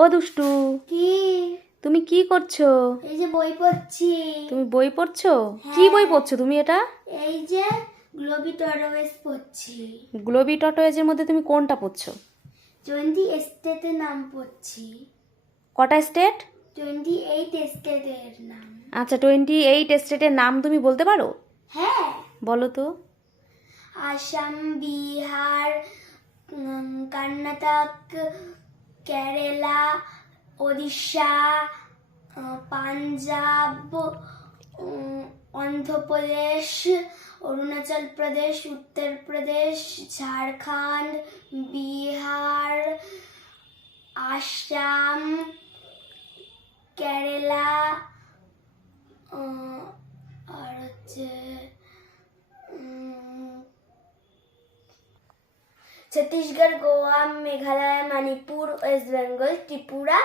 ও দুষ্টু কি? তুমি কি করছ? এই যে বই পড়ছি। তুমি বই পড়ছো? কি বই পড়ছো তুমি এটা? এই যে গ্লোবি টরওয়েস পড়ছি। গ্লোবি টটয়েজের মধ্যে তুমি কোনটা পড়ছো? টোয়েন্টি স্টেটের নাম পড়ছি। কটা স্টেট? টোয়েন্টি এইট স্টেটের নাম। আচ্ছা টোয়েন্টি এইট স্টেটের নাম তুমি বলতে পারো? হ্যাঁ। বলো তো। আসাম বিহার কর্ণাটক কেরালা ওড়িশা পাঞ্জাব অন্ধ্রপ্রদেশ অরুণাচল প্রদেশ উত্তরপ্রদেশ ঝাড়খণ্ড বিহার আসাম কেরালা আর হচ্ছে छत्तीसगढ़ गोवा मेघालय मणिपुर वेस्ट बंगाल त्रिपुरा